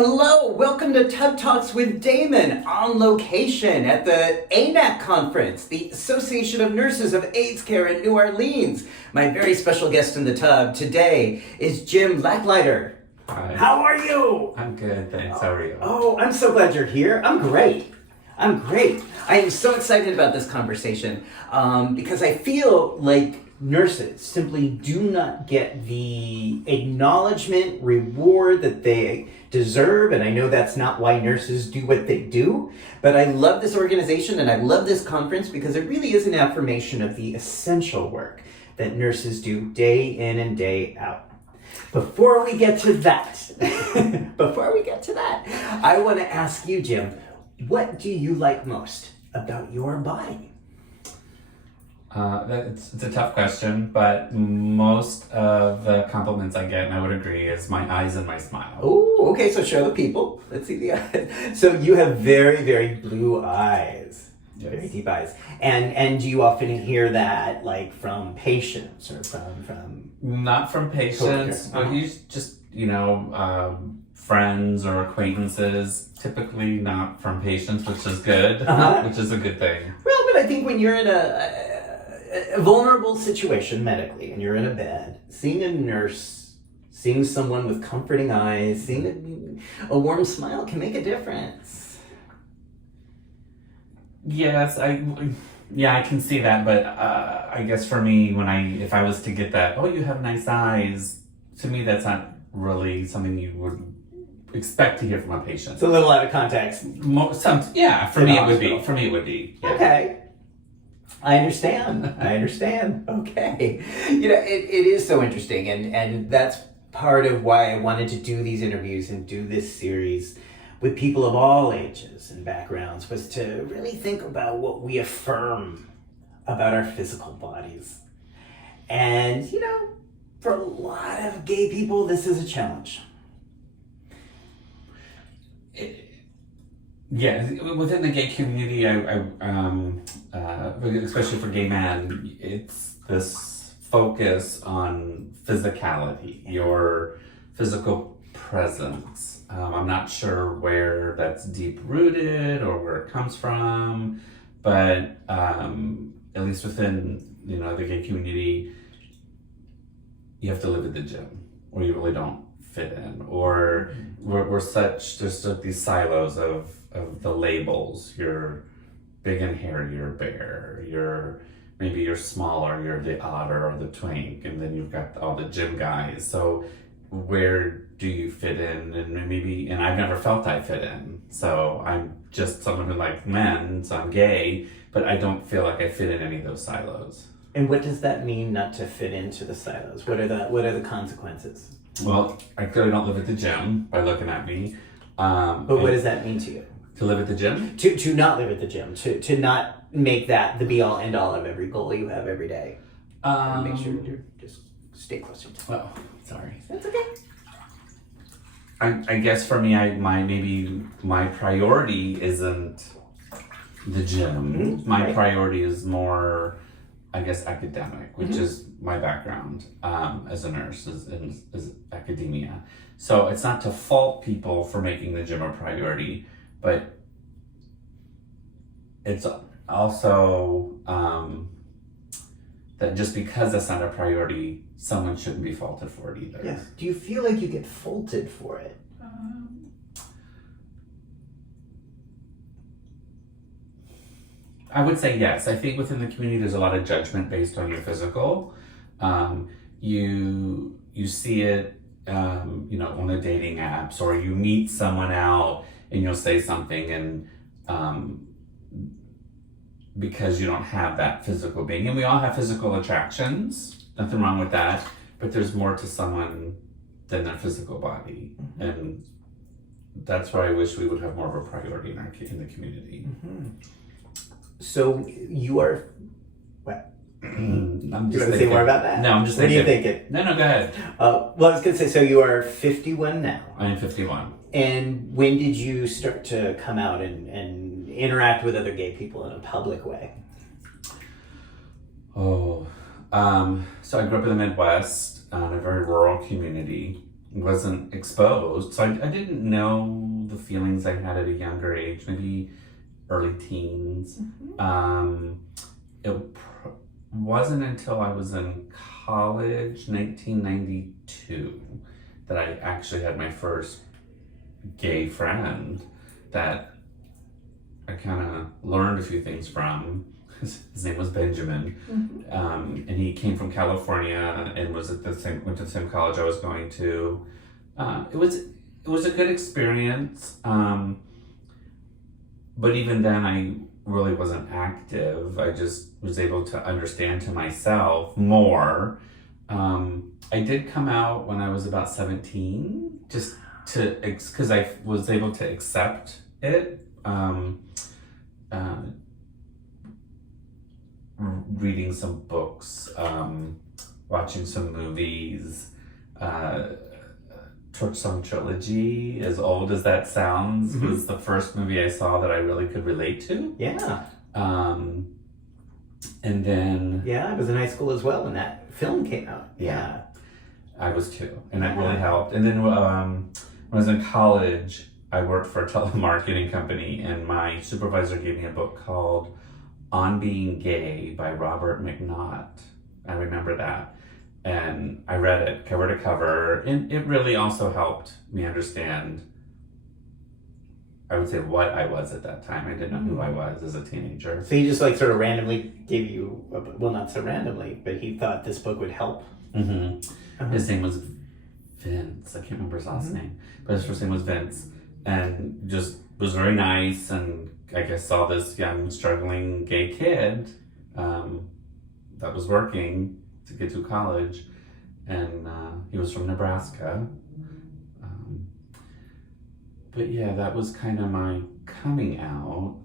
Hello, welcome to Tug Talks with Damon on location at the ANAC conference, the Association of Nurses of AIDS Care in New Orleans. My very special guest in the tub today is Jim Leckliter. Hi. How are you? I'm good, thanks. How are you? Oh, I'm so glad you're here. I'm great. I am so excited about this conversation because I feel like nurses simply do not get the acknowledgement, reward that they deserve, and I know that's not why nurses do what they do, but I love this organization and I love this conference because it really is an affirmation of the essential work that nurses do day in and day out. Before we get to that, I want to ask you, Jim, what do you like most about your body? It's a tough question, but most of the compliments I get, and I would agree, is my eyes and my smile. Oh, okay, so show the people. Let's see the eyes. So you have very, very blue eyes. Yes. Very deep eyes. And do you often hear that like from patients or from Not from patients, but friends or acquaintances. Typically not from patients, which is good, which is a good thing. Well, but I think when you're in a vulnerable situation medically and you're in a bed, seeing a nurse, seeing someone with comforting eyes, seeing a warm smile can make a difference. Yes, I can see that, but I guess for me, if I was to get that, oh, you have nice eyes, to me that's not really something you would expect to hear from a patient. It's a little out of context. For me it would be. For me it would be. Yeah. Okay. I understand. Okay. It is so interesting, and that's part of why I wanted to do these interviews and do this series with people of all ages and backgrounds, was to really think about what we affirm about our physical bodies. And, for a lot of gay people, this is a challenge. Yeah, within the gay community, especially for gay men, it's this focus on physicality, your physical presence. I'm not sure where that's deep rooted or where it comes from, but at least within the gay community, you have to live at the gym, or you really don't fit in, or there's these silos of the labels. You're big and hairy, you're a bear, maybe you're smaller, you're the otter or the twink, and then you've got all the gym guys. So where do you fit in? And I've never felt I fit in. So I'm just someone who likes men, so I'm gay, but I don't feel like I fit in any of those silos. And what does that mean, not to fit into the silos? What are the consequences? Well, I clearly don't live at the gym by looking at me. But what does that mean to you? To live at the gym? To not live at the gym, to not make that the be all end all of every goal you have every day. And make sure you just stay closer to it. Oh, sorry. That's okay. I guess for me, my priority isn't the gym. Mm-hmm. My right. priority is more, I guess, academic, which is my background as a nurse, is academia. So it's not to fault people for making the gym a priority, but it's also that just because that's not a priority, someone shouldn't be faulted for it either. Yes. Do you feel like you get faulted for it? I would say yes. I think within the community there's a lot of judgment based on your physical. You see it, on the dating apps, or you meet someone out and you'll say something, and because you don't have that physical being, and we all have physical attractions, nothing wrong with that, but there's more to someone than their physical body, and that's where I wish we would have more of a priority in the community. So you are what? I'm Do you want to say more about that? No, I'm just thinking. thinking. What are you thinking? No, go ahead. Well, I was going to say, so you are 51 now. I am 51. And when did you start to come out and interact with other gay people in a public way? So I grew up in the Midwest, in a very rural community. wasn't exposed. So I didn't know the feelings I had at a younger age, maybe early teens. It wasn't until I was in college, 1992, that I actually had my first gay friend that I kind of learned a few things from. His name was Benjamin, and he came from California and was went to the same college I was going to. It was a good experience, but even then I really wasn't active. I just was able to understand to myself more. I did come out when I was about 17, just because I was able to accept it. Reading some books, watching some movies, Torch Song Trilogy, as old as that sounds, was the first movie I saw that I really could relate to. Yeah. And then... Yeah, I was in high school as well when that film came out. Yeah. I was too, and that really helped. And then when I was in college, I worked for a telemarketing company, and my supervisor gave me a book called On Being Gay by Robert McNaught. I remember that. And I read it cover to cover, and it really also helped me understand, I would say, what I was at that time. I didn't know who I was as a teenager. So he just like sort of randomly gave you, well, not so randomly, but he thought this book would help. His name was Vince. I can't remember his last name, but his first name was Vince, and just was very nice. And I guess saw this young struggling gay kid that was working to get to college, and he was from Nebraska. But yeah, that was kind of my coming out.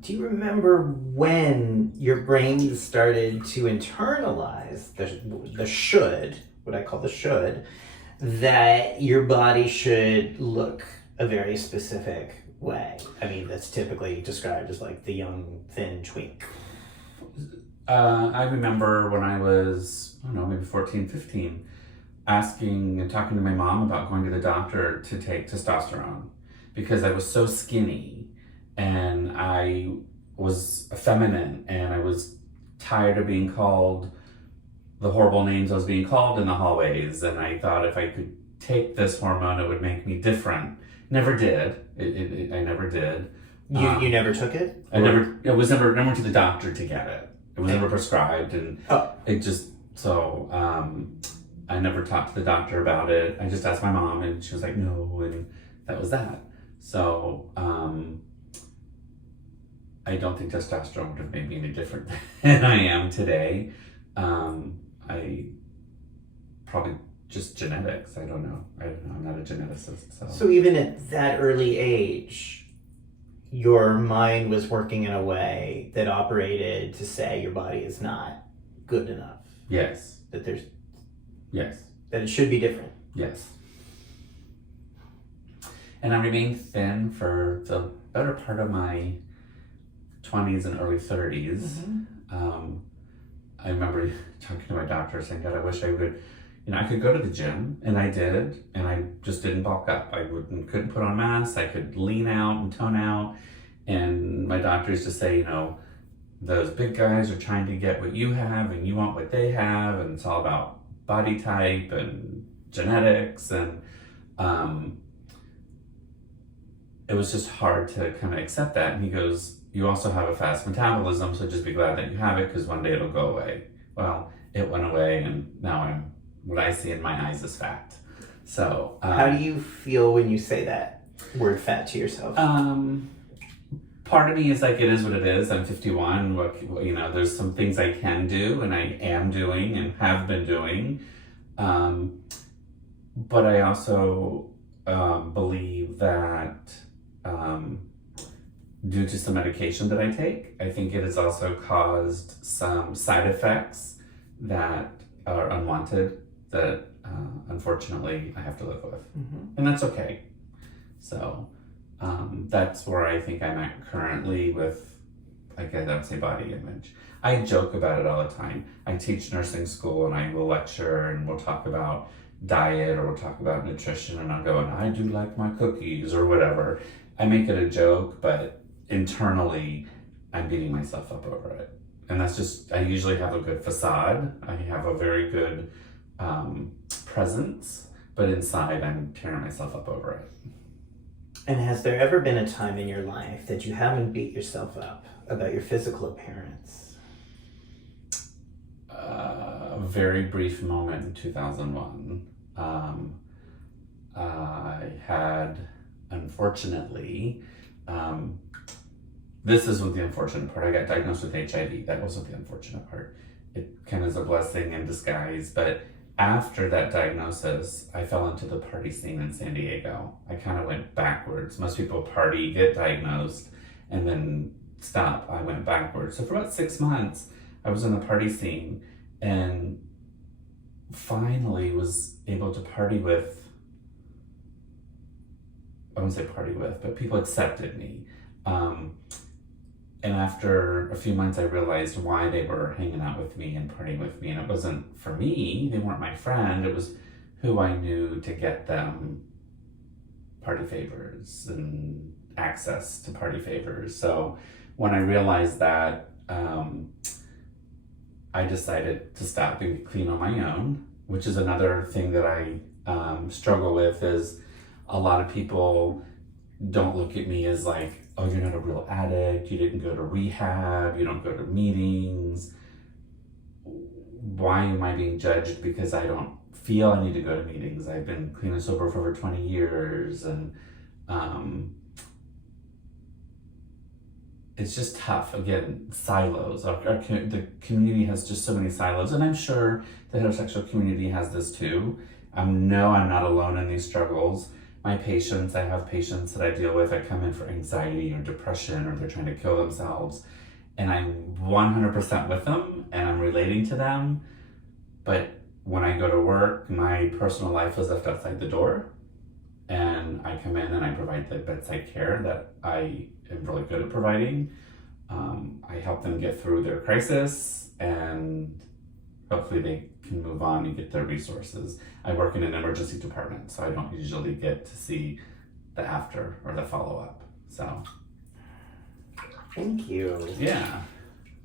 Do you remember when your brain started to internalize the should, what I call the should, that your body should look a very specific way? I mean, that's typically described as like the young, thin twink. I remember when I was, I don't know, maybe 14, 15, asking and talking to my mom about going to the doctor to take testosterone because I was so skinny and I was effeminate and I was tired of being called the horrible names I was being called in the hallways, and I thought if I could take this hormone it would make me different. Never did. I never did. You never took it? I never went to the doctor to get it. It was never prescribed, and it just, so I never talked to the doctor about it. I just asked my mom, and she was like, no, and that was that. So I don't think testosterone would have made me any different than I am today. I probably just genetics. I don't know. I'm not a geneticist. So even at that early age, your mind was working in a way that operated to say your body is not good enough. Yes. That there's... Yes. That it should be different. Yes. And I remained thin for the better part of my 20s and early 30s. I remember talking to my doctor saying, God, I wish I would, I could go to the gym, and I did, and I just didn't bulk up. I couldn't put on mass. I could lean out and tone out. And my doctor used to say, those big guys are trying to get what you have, and you want what they have, and it's all about body type and genetics, and it was just hard to kind of accept that. And he goes, you also have a fast metabolism, so just be glad that you have it, because one day it'll go away. Well, it went away, and now what I see in my eyes is fat. So how do you feel when you say that word fat to yourself? Part of me is like, it is what it is. I'm 51. There's some things I can do, and I am doing and have been doing. But I also believe that due to some medication that I take, I think it has also caused some side effects that are unwanted that unfortunately I have to live with. And that's okay. So that's where I think I'm at currently with, I would say, body image. I joke about it all the time. I teach nursing school, and I will lecture, and we'll talk about diet or we'll talk about nutrition, and I'll go, and I do like my cookies or whatever. I make it a joke, but internally I'm beating myself up over it. And that's just, I usually have a good facade. I have a very good presence, but inside I'm tearing myself up over it. And has there ever been a time in your life that you haven't beat yourself up about your physical appearance? A very brief moment in 2001. I had, unfortunately, this isn't the unfortunate part. I got diagnosed with HIV. That wasn't the unfortunate part. It kind of is a blessing in disguise. But after that diagnosis, I fell into the party scene in San Diego. I kind of went backwards. Most people party, get diagnosed, and then stop. I went backwards. So for about 6 months, I was in the party scene and finally was able to party with, I wouldn't say party with, but people accepted me. And after a few months, I realized why they were hanging out with me and partying with me. And it wasn't for me. They weren't my friend. It was who I knew to get them party favors and access to party favors. So when I realized that, I decided to stop and get clean on my own, which is another thing that I struggle with. Is a lot of people don't look at me as like, oh, you're not a real addict, you didn't go to rehab, you don't go to meetings. Why am I being judged because I don't feel I need to go to meetings? I've been clean and sober for over 20 years, and it's just tough. Again, silos. The community has just so many silos, and I'm sure the heterosexual community has this too. I'm not alone in these struggles. My patients, I have patients that I deal with that come in for anxiety or depression, or they're trying to kill themselves, and I'm 100% with them and I'm relating to them. But when I go to work, my personal life is left outside the door, and I come in and I provide the bedside care that I am really good at providing. I help them get through their crisis, and hopefully they can move on and get their resources. I work in an emergency department, so I don't usually get to see the after or the follow-up. So thank you. Yeah.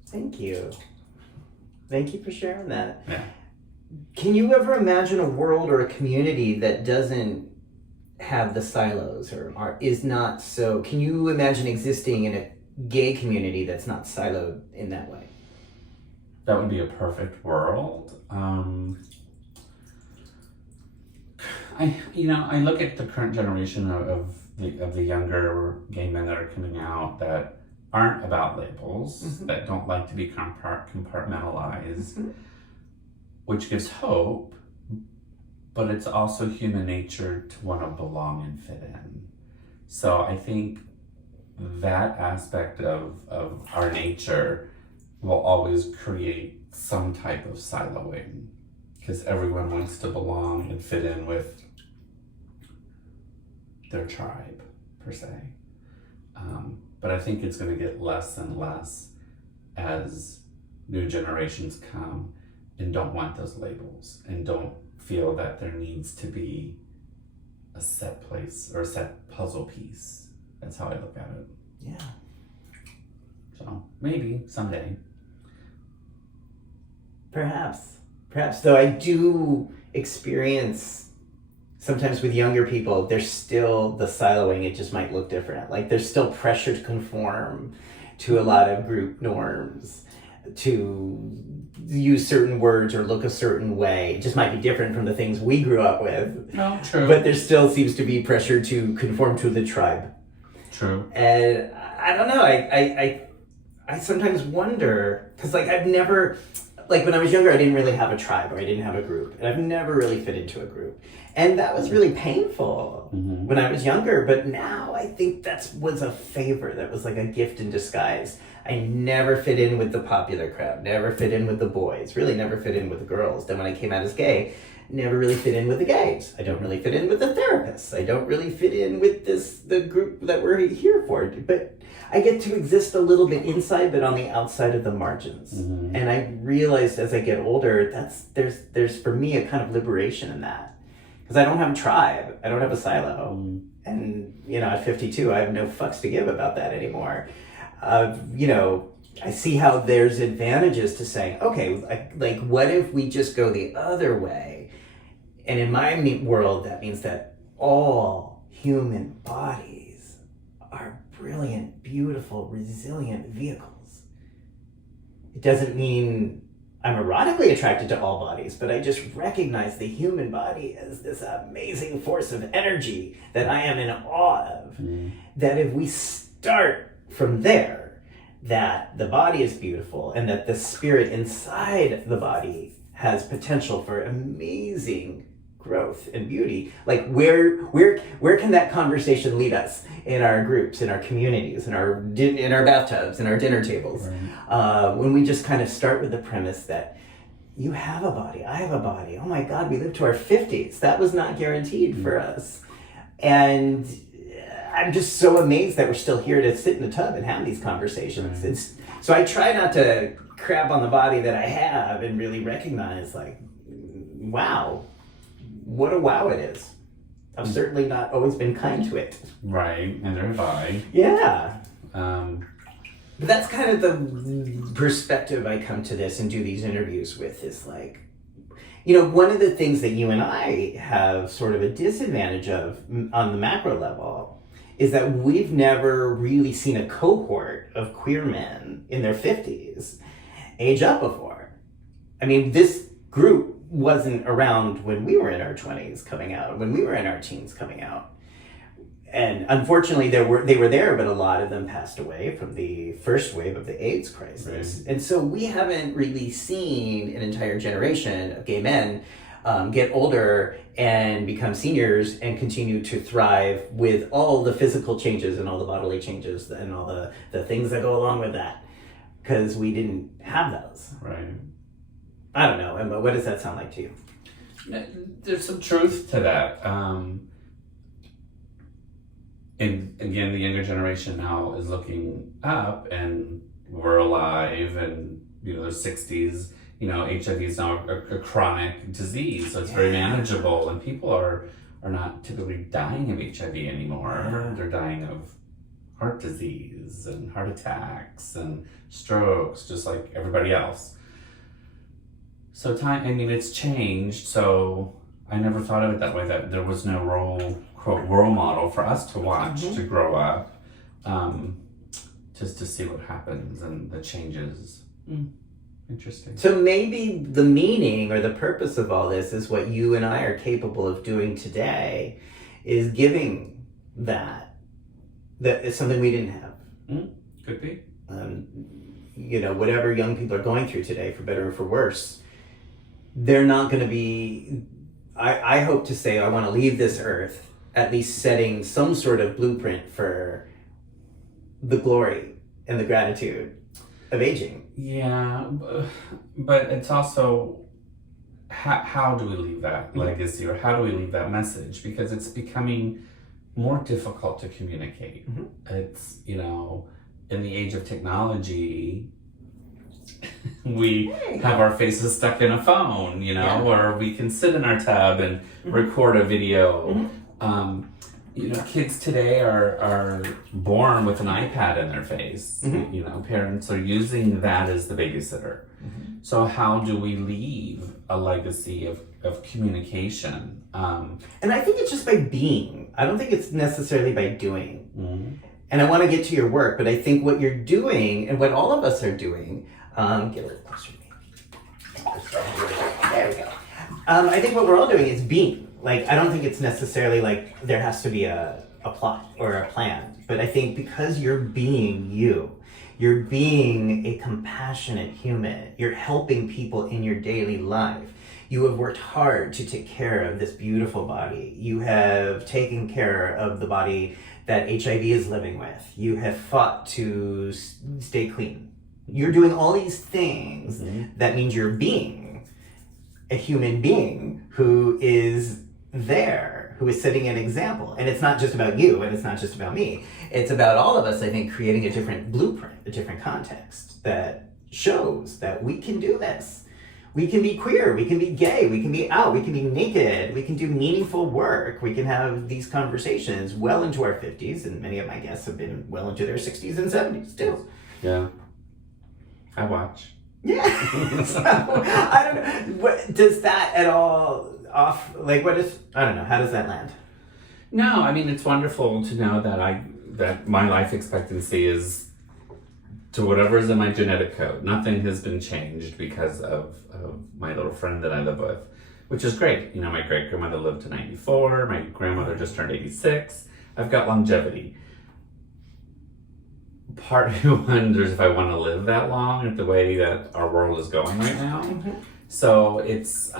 Thank you. Thank you for sharing that. Yeah. Can you ever imagine a world or a community that doesn't have the silos or is not so? Can you imagine existing in a gay community that's not siloed in that way? That would be a perfect world. I look at the current generation of the younger gay men that are coming out that aren't about labels, mm-hmm. that don't like to be compartmentalized, mm-hmm. which gives hope, but it's also human nature to want to belong and fit in. So I think that aspect of our nature will always create some type of siloing, because everyone wants to belong and fit in with their tribe, per se. But I think it's going to get less and less as new generations come and don't want those labels and don't feel that there needs to be a set place or a set puzzle piece. That's how I look at it. Yeah. So maybe someday. Perhaps, though I do experience sometimes with younger people, there's still the siloing. It just might look different. Like there's still pressure to conform to a lot of group norms, to use certain words or look a certain way. It just might be different from the things we grew up with. No, true. But there still seems to be pressure to conform to the tribe. True. And I don't know, I sometimes wonder, because like I've never, like when I was younger, I didn't really have a tribe or I didn't have a group. And I've never really fit into a group. And that was really painful mm-hmm. when I was younger. But now I think that was a favor. That was like a gift in disguise. I never fit in with the popular crowd, never fit in with the boys, really never fit in with the girls. Then when I came out as gay, never really fit in with the gays. I don't really fit in with the therapists. I don't really fit in with the group that we're here for. But I get to exist a little bit inside, but on the outside of the margins. Mm-hmm. And I realized as I get older, there's for me a kind of liberation in that. Because I don't have a tribe. I don't have a silo. And, at 52, I have no fucks to give about that anymore. I see how there's advantages to saying, okay, like what if we just go the other way? And in my world, that means that all human bodies are brilliant, beautiful, resilient vehicles. It doesn't mean I'm erotically attracted to all bodies, but I just recognize the human body as this amazing force of energy that I am in awe of. That if we start from there, that the body is beautiful and that the spirit inside the body has potential for amazing growth and beauty. Like where can that conversation lead us in our groups, in our communities, in our bathtubs, in our dinner tables? Right. When we just kind of start with the premise that you have a body, I have a body. Oh my God, we live to our 50s. That was not guaranteed for us. And I'm just so amazed that we're still here to sit in the tub and have these conversations. So I try not to crap on the body that I have and really recognize like, wow, what a wow it is. I've certainly not always been kind to it. Right, and they're bi. Yeah. But that's kind of the perspective I come to this and do these interviews with is like, one of the things that you and I have sort of a disadvantage of on the macro level is that we've never really seen a cohort of queer men in their 50s age up before. I mean, this group wasn't around when we were in our 20s coming out, when we were in our teens coming out. And unfortunately, they were there, but a lot of them passed away from the first wave of the AIDS crisis. Right. And so we haven't really seen an entire generation of gay men get older and become seniors and continue to thrive with all the physical changes and all the bodily changes and all the things that go along with that. Because we didn't have those. Right. I don't know, Emma, what does that sound like to you? There's some truth to that. And again, the younger generation now is looking up and we're alive and, the 60s, HIV is now a chronic disease. So it's very manageable and people are not typically dying of HIV anymore. Yeah. They're dying of heart disease and heart attacks and strokes, just like everybody else. So it's changed, so I never thought of it that way, that there was no role model for us to watch to grow up, just to see what happens and the changes. Interesting. So maybe the meaning or the purpose of all this is what you and I are capable of doing today, is giving that is something we didn't have. Could be. Whatever young people are going through today, for better or for worse, they're not going to be, I hope to say I want to leave this earth at least setting some sort of blueprint for the glory and the gratitude of aging. Yeah, but it's also, how do we leave that legacy, or how do we leave that message? Because it's becoming more difficult to communicate. It's, in the age of technology, we have our faces stuck in a phone, or we can sit in our tub and record a video. Kids today are born with an iPad in their face. Parents are using that as the babysitter. So how do we leave a legacy of communication? And I think it's just by being. I don't think it's necessarily by doing. And I want to get to your work, but I think what you're doing and what all of us are doing, get a little closer to me. There we go. I think what we're all doing is being. Like, I don't think it's necessarily like there has to be a plot or a plan, but I think because you're being you, you're being a compassionate human, you're helping people in your daily life. You have worked hard to take care of this beautiful body. You have taken care of the body that HIV is living with. You have fought to stay clean. You're doing all these things. That means you're being a human being who is there, who is setting an example. And it's not just about you, and it's not just about me. It's about all of us, I think, creating a different blueprint, a different context that shows that we can do this. We can be queer, we can be gay, we can be out, we can be naked, we can do meaningful work, we can have these conversations well into our 50s, and many of my guests have been well into their 60s and 70s too. Yeah. I watch. Yeah. So, I don't know. What, does that at all I don't know, how does that land? No, I mean, it's wonderful to know that my life expectancy is to whatever is in my genetic code. Nothing has been changed because of my little friend that I live with, which is great. You know, my great grandmother lived to 94. My grandmother just turned 86. I've got longevity. Part of me wonders if I want to live that long at the way that our world is going right now. Mm-hmm. So it's,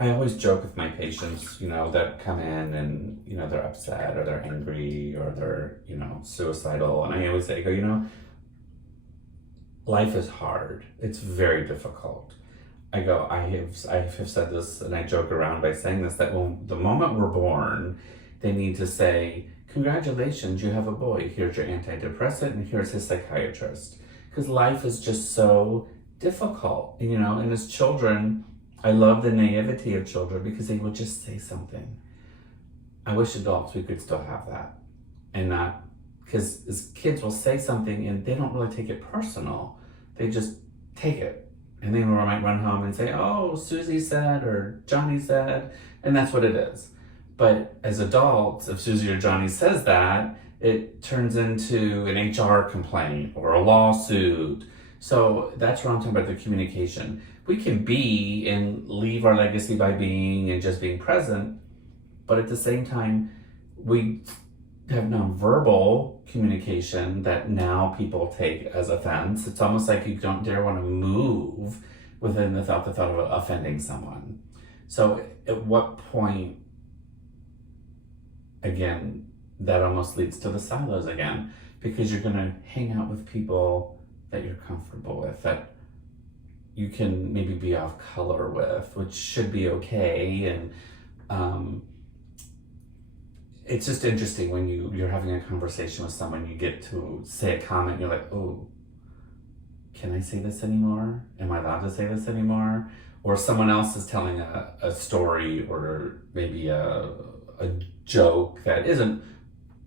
I always joke with my patients, you know, that come in and, you know, they're upset or they're angry or they're, you know, suicidal. And I always say, you know, life is hard. It's very difficult. I have said this, and I joke around by saying this, that when the moment we're born, they need to say, congratulations, you have a boy. Here's your antidepressant and here's his psychiatrist. Because life is just so difficult, you know, and as children, I love the naivety of children because they will just say something. I wish adults, we could still have that. And not, because as kids will say something and they don't really take it personal. They just take it. And then we might run home and say, oh, Susie said, or Johnny said, and that's what it is. But as adults, if Susie or Johnny says that, it turns into an HR complaint or a lawsuit. So that's where I'm talking about the communication. We can be and leave our legacy by being and just being present, but at the same time, we have nonverbal communication that now people take as offense. It's almost like you don't dare want to move within the thought of offending someone. So at what point, again, that almost leads to the silos again, because you're going to hang out with people that you're comfortable with, that you can maybe be off color with, which should be okay. And it's just interesting when you're having a conversation with someone, you get to say a comment, you're like, oh, can I say this anymore? Am I allowed to say this anymore? Or someone else is telling a story or maybe a joke that isn't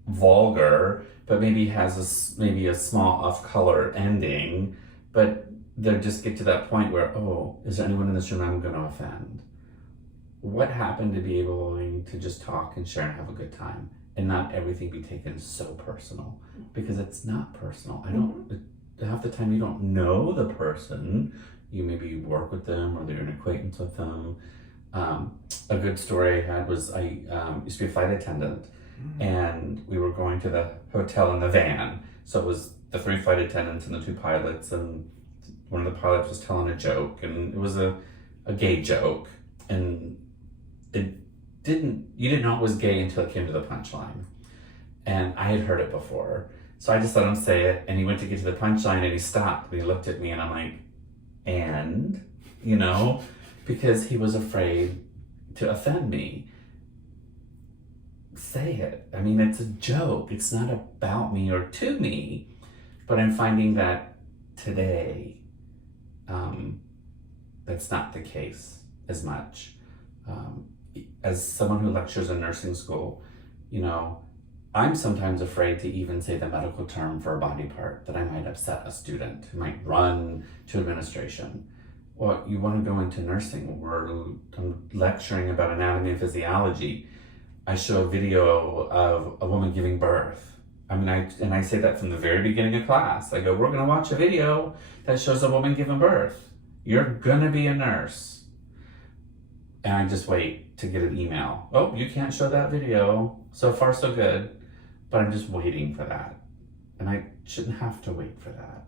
vulgar, but maybe has a small off-color ending, but they just get to that point where, oh, is there anyone in this room I'm going to offend? What happened to be able to just talk and share and have a good time and not everything be taken so personal? Because it's not personal. Half the time you don't know the person. You maybe work with them or they're an acquaintance with them. A good story I had was I used to be a flight attendant, and we were going to the hotel in the van. So it was the 3 flight attendants and the 2 pilots, and one of the pilots was telling a joke, and it was a gay joke, and you didn't know it was gay until it came to the punchline. And I had heard it before. So I just let him say it, and he went to get to the punchline and he stopped and he looked at me and I'm like, and, you know, because he was afraid to offend me. Say it. I mean, it's a joke. It's not about me or to me, but I'm finding that today, that's not the case as much. As someone who lectures in nursing school, you know, I'm sometimes afraid to even say the medical term for a body part that I might upset a student who might run to administration. Well, you want to go into nursing, I'm lecturing about anatomy and physiology. I show a video of a woman giving birth. I mean, I say that from the very beginning of class. I go, we're going to watch a video that shows a woman giving birth. You're going to be a nurse. And I just wait to get an email. Oh, you can't show that video. So far, so good. But I'm just waiting for that. And I shouldn't have to wait for that.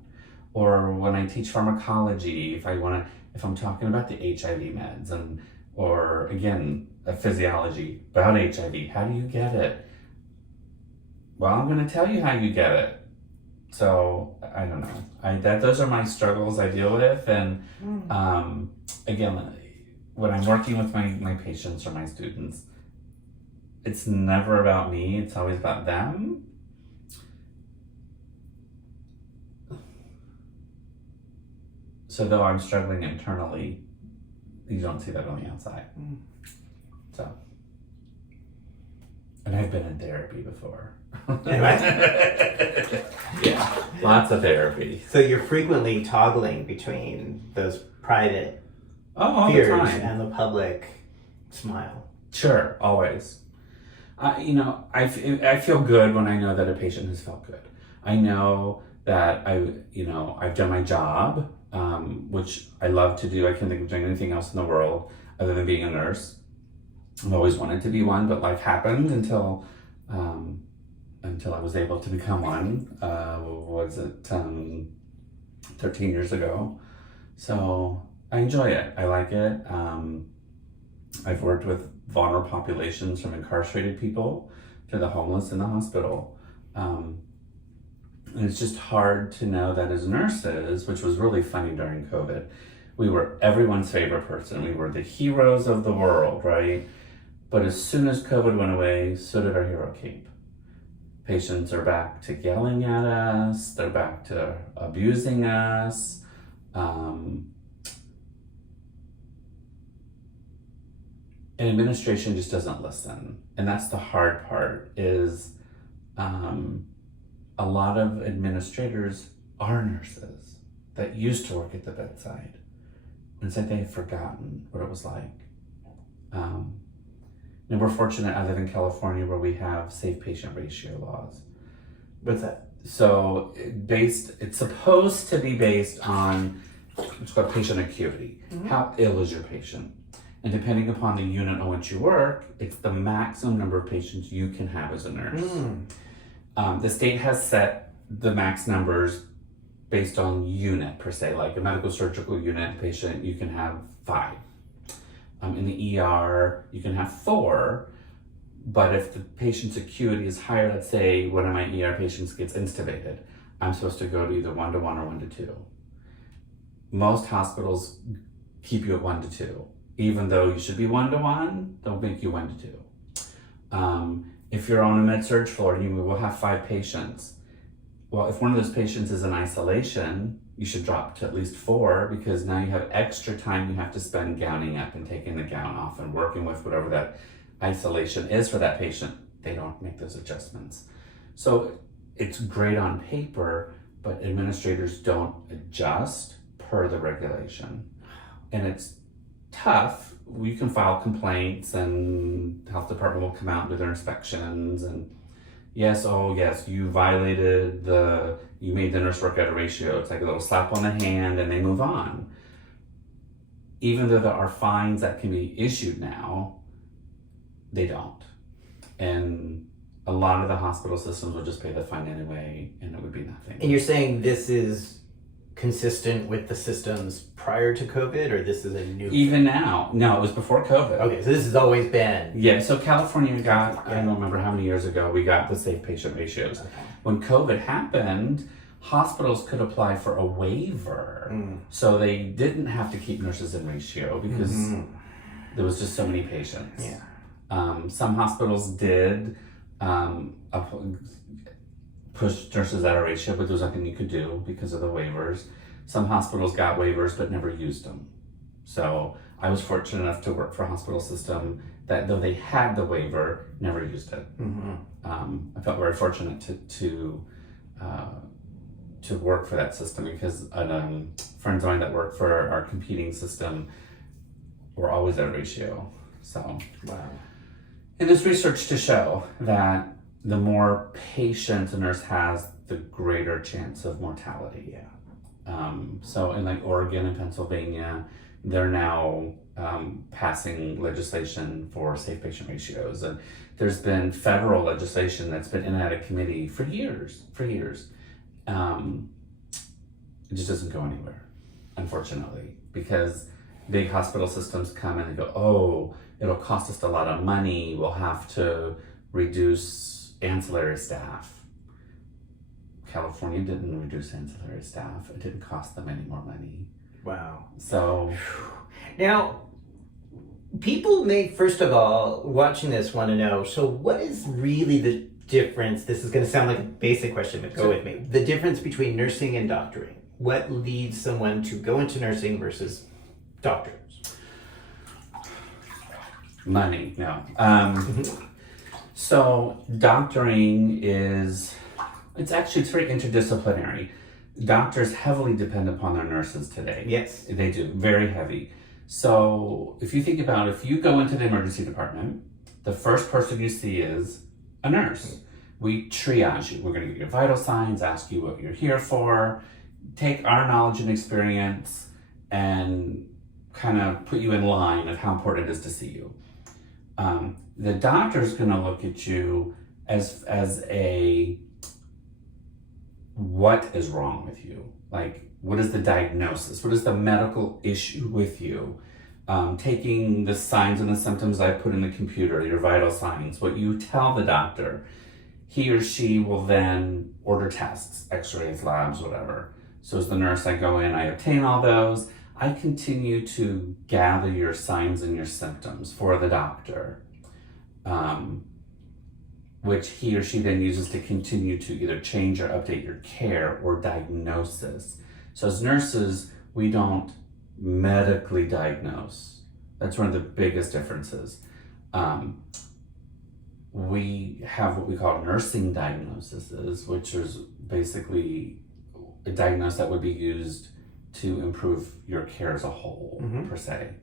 Or when I teach pharmacology, if I'm talking about the HIV meds, or again, a physiology about HIV, how do you get it? Well, I'm going to tell you how you get it. So I don't know. Those are my struggles I deal with. And again, when I'm working with my patients or my students, it's never about me. It's always about them. So though I'm struggling internally, you don't see that on the outside. So, and I've been in therapy before. Yeah, lots of therapy. So you're frequently toggling between those private all fears the time. and the public smile. Sure, always. I feel good when I know that a patient has felt good. I know that I've done my job, which I love to do. I can't think of doing anything else in the world other than being a nurse. I've always wanted to be one, but life happened until I was able to become one. 13 years ago. So I enjoy it. I like it. I've worked with vulnerable populations, from incarcerated people to the homeless in the hospital. And it's just hard to know that as nurses, which was really funny during COVID, we were everyone's favorite person. We were the heroes of the world, right? But as soon as COVID went away, so did our hero cape. Patients are back to yelling at us. They're back to abusing us. And administration just doesn't listen. And that's the hard part, is a lot of administrators are nurses that used to work at the bedside. And it's like they've forgotten what it was like. And we're fortunate I live in California, where we have safe patient ratio laws. What's that? So it's supposed to be based on what's called patient acuity. Mm-hmm. How ill is your patient? And depending upon the unit on which you work, it's the maximum number of patients you can have as a nurse. The state has set the max numbers based on unit per se, like a medical surgical unit patient, you can have 5. In the ER, you can have 4, but if the patient's acuity is higher, let's say one of my ER patients gets intubated, I'm supposed to go to either 1-1 or 1-2. Most hospitals keep you at 1-2, even though you should be 1-1, they'll make you 1-2. If you're on a med-surg floor, you will have 5 patients. Well, if one of those patients is in isolation, you should drop to at least 4, because now you have extra time you have to spend gowning up and taking the gown off and working with whatever that isolation is for that patient. They don't make those adjustments. So it's great on paper, but administrators don't adjust per the regulation. And it's tough. You can file complaints and the health department will come out and do their inspections and yes, you violated you made the nurse work at a ratio. It's like a little slap on the hand and they move on. Even though there are fines that can be issued now, they don't. And a lot of the hospital systems would just pay the fine anyway and it would be nothing. And you're saying this is consistent with the systems prior to COVID, or this is a new Even now. No, it was before COVID. Okay, so this has always been. Yeah, so California got, I don't remember how many years ago, we got the safe patient ratios. Okay. When COVID happened, hospitals could apply for a waiver. So they didn't have to keep nurses in ratio because there was just so many patients. Yeah. Some hospitals did push nurses out of ratio, but there was nothing you could do because of the waivers. Some hospitals got waivers but never used them. So I was fortunate enough to work for a hospital system that, though they had the waiver, never used it. I felt very fortunate to work for that system, because friends of mine that work for our competing system were always at ratio. So, wow. And there's research to show that the more patients a nurse has, the greater chance of mortality. Yeah. So in like Oregon and Pennsylvania, they're now passing legislation for safe patient ratios. And there's been federal legislation that's been in a committee for years. It just doesn't go anywhere, unfortunately, because big hospital systems come and they go, oh, it'll cost us a lot of money. We'll have to reduce ancillary staff. California didn't reduce ancillary staff. It didn't cost them any more money. Wow. So now, people may, first of all, watching this, want to know, so what is really the difference? This is going to sound like a basic question, but go with me. The difference between nursing and doctoring. What leads someone to go into nursing versus doctors? Money, no. So doctoring it's very interdisciplinary. Doctors heavily depend upon their nurses today. Yes. They do, very heavy. So if you think about, if you go into the emergency department, the first person you see is a nurse. We triage you. We're gonna get your vital signs, ask you what you're here for, take our knowledge and experience and kind of put you in line of how important it is to see you. The doctor's gonna look at you as a what is wrong with you? Like, what is the diagnosis? What is the medical issue with you? Taking the signs and the symptoms I put in the computer, your vital signs, what you tell the doctor, he or she will then order tests, x-rays, labs, whatever. So as the nurse, I go in, I obtain all those. I continue to gather your signs and your symptoms for the doctor, which he or she then uses to continue to either change or update your care or diagnosis. So as nurses, we don't medically diagnose. That's one of the biggest differences. We have what we call nursing diagnoses, which is basically a diagnosis that would be used to improve your care as a whole, per se.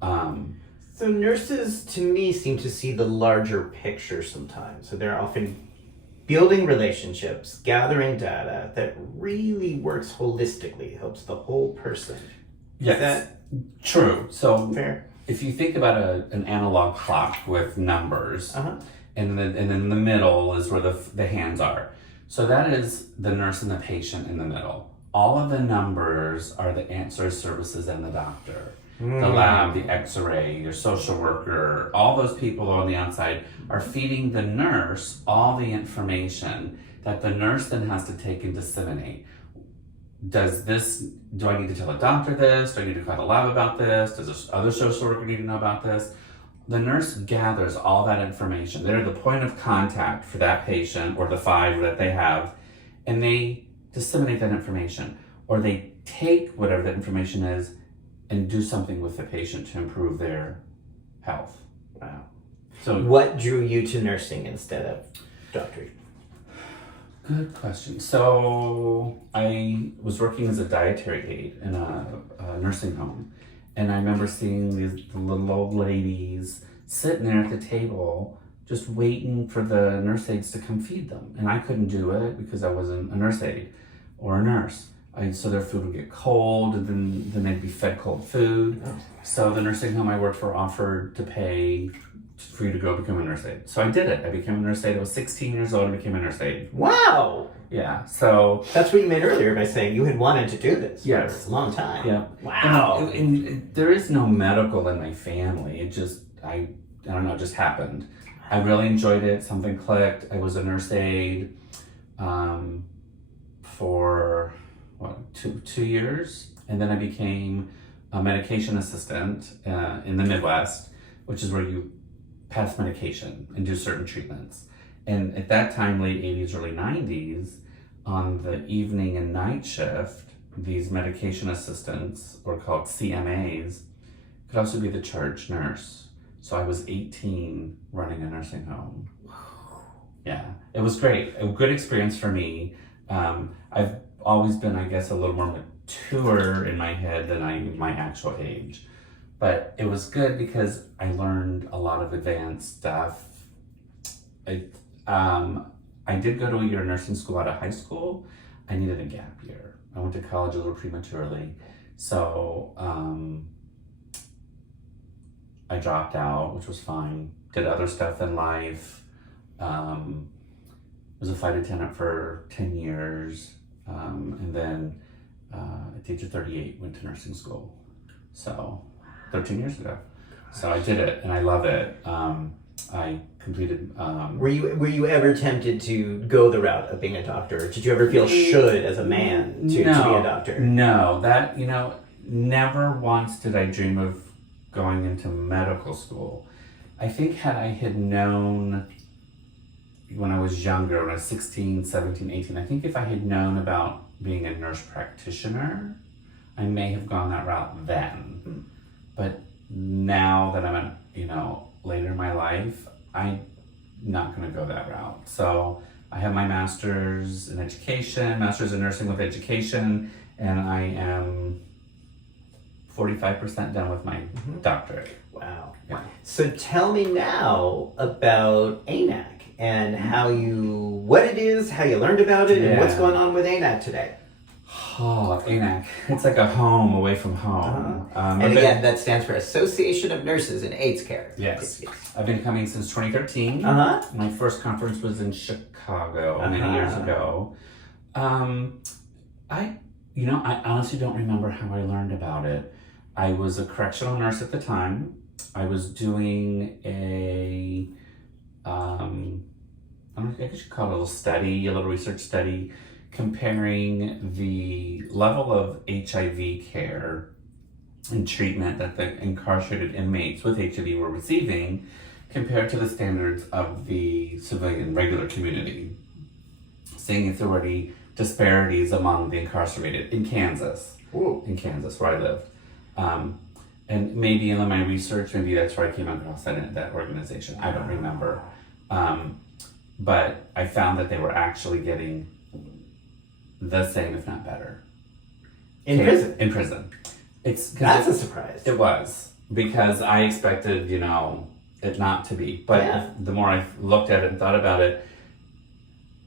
So nurses, to me, seem to see the larger picture sometimes. So they're often building relationships, gathering data that really works holistically, helps the whole person. Yes, Is that true. So fair? if you think about an analog clock with numbers, and then in the middle is where the hands are. So that is the nurse and the patient in the middle. All of the numbers are the answer services and the doctor. The lab, the x-ray, your social worker, all those people on the outside are feeding the nurse all the information that the nurse then has to take and disseminate. Do I need to tell a doctor this? Do I need to call the lab about this? Does this other social worker need to know about this? The nurse gathers all that information. They're the point of contact for that patient or the 5 that they have, and they disseminate that information, or they take whatever that information is and do something with the patient to improve their health. Wow. So what drew you to nursing instead of doctoring? Good question. So I was working as a dietary aide in a nursing home, and I remember seeing these little old ladies sitting there at the table just waiting for the nurse aides to come feed them. And I couldn't do it because I wasn't a nurse aide or a nurse. So their food would get cold, and then they'd be fed cold food. Oh. So the nursing home I worked for offered to pay for you to go become a nurse aide. So I did it. I became a nurse aide. I was 16 years old and became a nurse aide. Wow! Yeah, so... That's what you made earlier by saying you had wanted to do this Yes. for a long time. Yeah. Wow! And there is no medical in my family. It just, I don't know, it just happened. I really enjoyed it. Something clicked. I was a nurse aide for, two years? And then I became a medication assistant in the Midwest, which is where you pass medication and do certain treatments. And at that time, late 80s, early 90s, on the evening and night shift, these medication assistants, or called CMAs, could also be the charge nurse. So I was 18 running a nursing home. Yeah, it was great. A good experience for me. I've always been, I guess, a little more mature in my head than my actual age. But it was good because I learned a lot of advanced stuff. I did go to a year of nursing school out of high school. I needed a gap year. I went to college a little prematurely. So I dropped out, which was fine. Did other stuff in life. Was a flight attendant for 10 years. And then at the age of 38, went to nursing school. So 13 years ago. So I did it and I love it. I completed. Were you ever tempted to go the route of being a doctor? Did you ever feel should as a man to be a doctor? No, that, never once did I dream of going into medical school. I think had I had known when I was younger, when I was 16, 17, 18, I think if I had known about being a nurse practitioner, I may have gone that route then. But now that I'm later in my life, I'm not going to go that route. So I have my master's in education, master's in nursing with education, and I am 45% done with my doctorate. Wow. Yeah. So tell me now about ANAC and what it is, how you learned about it, and what's going on with ANAC today. Oh, ANAC. It's like a home away from home. And again, that stands for Association of Nurses in AIDS Care. Yes. I've been coming since 2013. My first conference was in Chicago many years ago. I honestly don't remember how I learned about it. I was a correctional nurse at the time. I was doing I guess you call it a little study, a little research study, comparing the level of HIV care and treatment that the incarcerated inmates with HIV were receiving compared to the standards of the civilian regular community. Seeing if there were any disparities among the incarcerated in Kansas. In Kansas, where I lived. And maybe in my research, maybe that's where I came across that organization. I don't remember. But I found that they were actually getting the same, if not better. In prison? In prison. That's a surprise. It was. Because I expected, it not to be. But the more I looked at it and thought about it,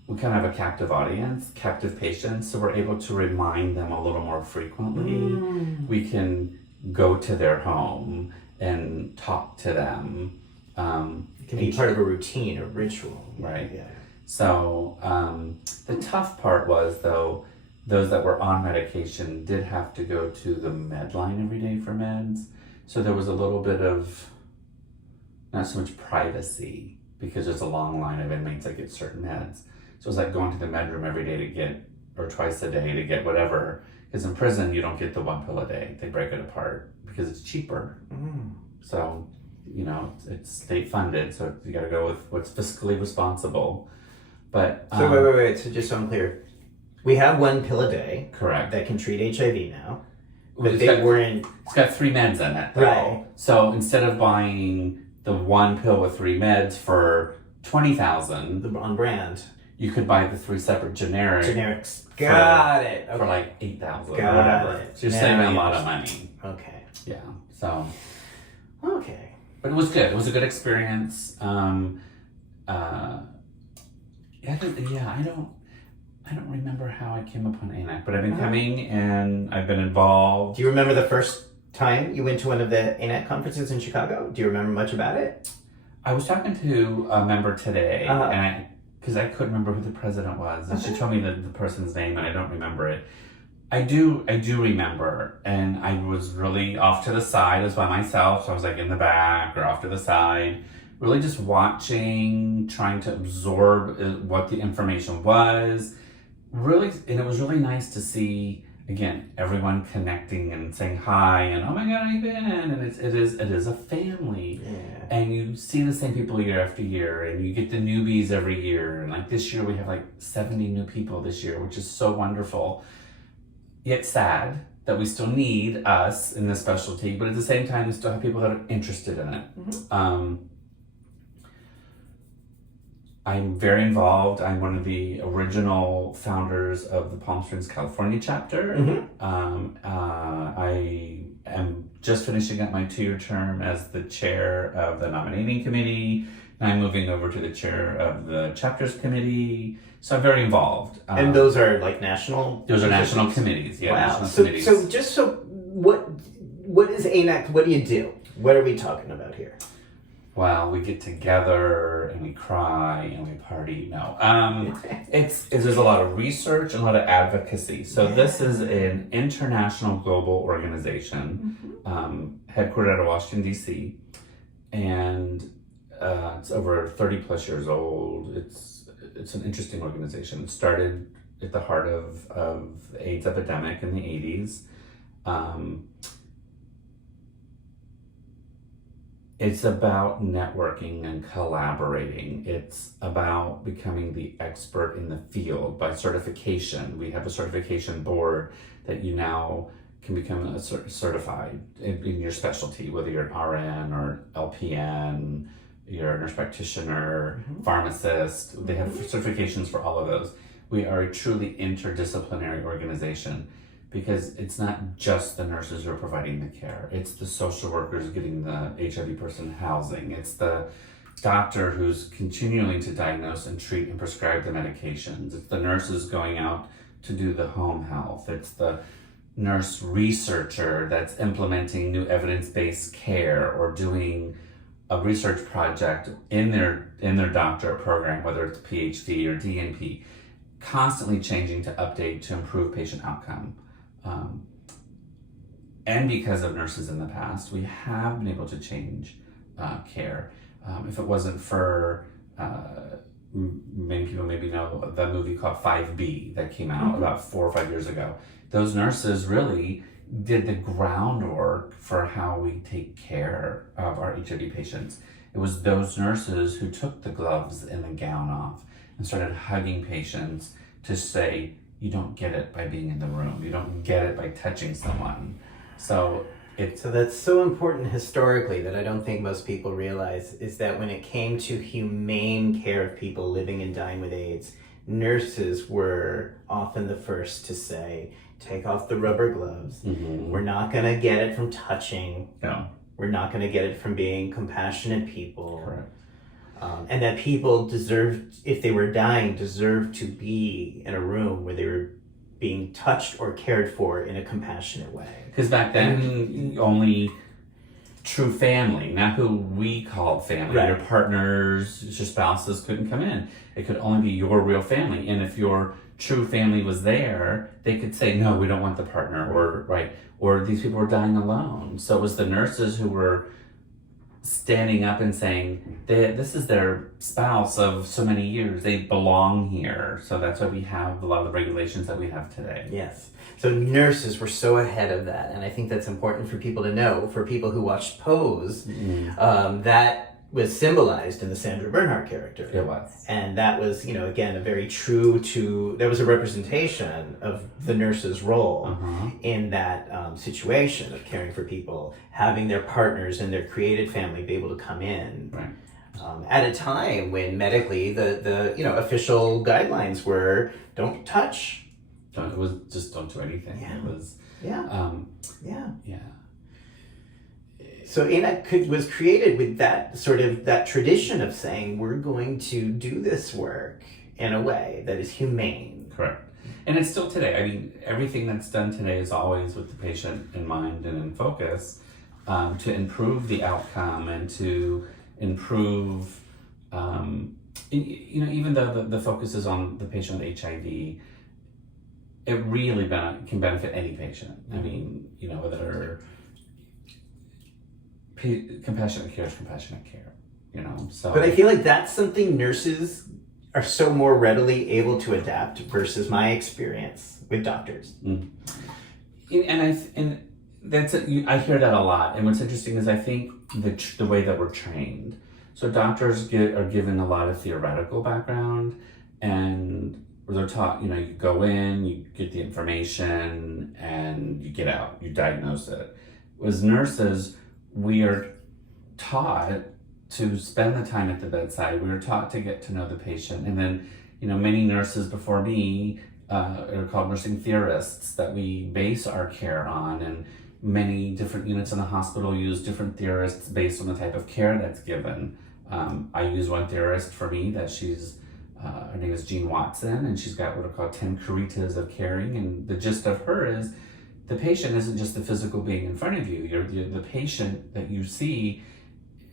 we kind of have a captive audience, captive patients, so we're able to remind them a little more frequently. We can go to their home and talk to them. It can be part of a routine, a ritual. Right. Yeah. So the tough part was, though, those that were on medication did have to go to the med line every day for meds. So there was a little bit of not so much privacy because there's a long line of inmates that get certain meds. So it was like going to the med room every day to get, or twice a day to get whatever. Because in prison, you don't get the one pill a day. They break it apart because it's cheaper. So, it's state funded. So you got to go with what's fiscally responsible. But so wait. So just so I'm clear, we have one pill a day. Correct. That can treat HIV now. But It's got 3 meds in it, though. Right. So instead of buying the one pill with 3 meds for $20,000, on brand, you could buy the 3 separate generics. Got it. Okay. For like $8,000 or Got whatever. it. So you're saving a lot of money. Okay. Yeah. So. Okay. But it was good. It was a good experience. I don't remember how I came upon ANAC, but I've been coming and I've been involved. Do you remember the first time you went to one of the ANAC conferences in Chicago? Do you remember much about it? I was talking to a member today, and because I couldn't remember who the president was, and she told me the person's name, and I don't remember it. I do remember, and I was really off to the side. I was by myself, so I was like in the back or off to the side, really just watching, trying to absorb what the information was. Really, and it was really nice to see, again, everyone connecting and saying hi and, oh my God, how you been? And it is a family. Yeah. And you see the same people year after year, and you get the newbies every year. And like this year, we have like 70 new people this year, which is so wonderful. Yet sad that we still need us in this specialty, but at the same time, we still have people that are interested in it. I'm very involved. I'm one of the original founders of the Palm Springs, California chapter. I am just finishing up my 2-year term as the chair of the nominating committee. And I'm moving over to the chair of the chapters committee. So I'm very involved. And those are like national? Those are national committees. Yeah, wow. national committees. What is ANAC? What do you do? What are we talking about here? Well, we get together and we cry and we party. No, there's a lot of research and a lot of advocacy. So this is an international global organization, headquartered out of Washington, D.C. And it's over 30 plus years old. It's an interesting organization. It started at the heart of the AIDS epidemic in the 80s. It's about networking and collaborating. It's about becoming the expert in the field by certification. We have a certification board that you now can become a certified in your specialty, whether you're an RN or LPN, you're a nurse practitioner, pharmacist. They have certifications for all of those. We are a truly interdisciplinary organization because it's not just the nurses who are providing the care. It's the social workers getting the HIV person housing. It's the doctor who's continuing to diagnose and treat and prescribe the medications. It's the nurses going out to do the home health. It's the nurse researcher that's implementing new evidence-based care or doing a research project in their doctorate program, whether it's PhD or DNP, constantly changing to update to improve patient outcome. And because of nurses in the past, we have been able to change care. If it wasn't for, many people maybe know the movie called 5B that came out about 4 or 5 years ago. Those nurses really did the groundwork for how we take care of our HIV patients. It was those nurses who took the gloves and the gown off and started hugging patients to say, you don't get it by being in the room. You don't get it by touching someone. So that's so important historically that I don't think most people realize is that when it came to humane care of people living and dying with AIDS, nurses were often the first to say, take off the rubber gloves. We're not going to get it from touching. No. We're not going to get it from being compassionate people. Correct. And that people deserved, if they were dying, deserved to be in a room where they were being touched or cared for in a compassionate way. Because back then, only true family, not who we called family, Right. your partners, your spouses couldn't come in. It could only be your real family. And if your true family was there, they could say, no, we don't want the partner, or these people were dying alone. So it was the nurses who were standing up and saying, this is their spouse of so many years, they belong here. So that's why we have a lot of the regulations that we have today. Yes. So nurses were so ahead of that, and I think that's important for people to know. For people who watched Pose, that was symbolized in the Sandra Bernhard character. It was. And that was, again, a very true to, that was a representation of the nurse's role in that situation of caring for people, having their partners and their created family be able to come in. Right. At a time when medically the official guidelines were don't touch. It was just don't do anything. Yeah. It was. Yeah. Yeah. So ANAC was created with that sort of that tradition of saying we're going to do this work in a way that is humane. Correct. And it's still today. I mean, everything that's done today is always with the patient in mind and in focus, to improve the outcome and to improve, even though the focus is on the patient with HIV, it really can benefit any patient. I mean, whether compassionate care is compassionate care, so. But I feel like that's something nurses are so more readily able to adapt versus my experience with doctors. And that's I hear that a lot. And what's interesting is I think the way that we're trained. So doctors are given a lot of theoretical background, and they're taught, you go in, you get the information, and you get out, you diagnose it. As nurses, we are taught to spend the time at the bedside. We are taught to get to know the patient. And then, many nurses before me are called nursing theorists that we base our care on. And many different units in the hospital use different theorists based on the type of care that's given. I use one theorist for me that her name is Jean Watson, and she's got what are called 10 Caritas of caring. And the gist of her is the patient isn't just the physical being in front of you. The patient that you see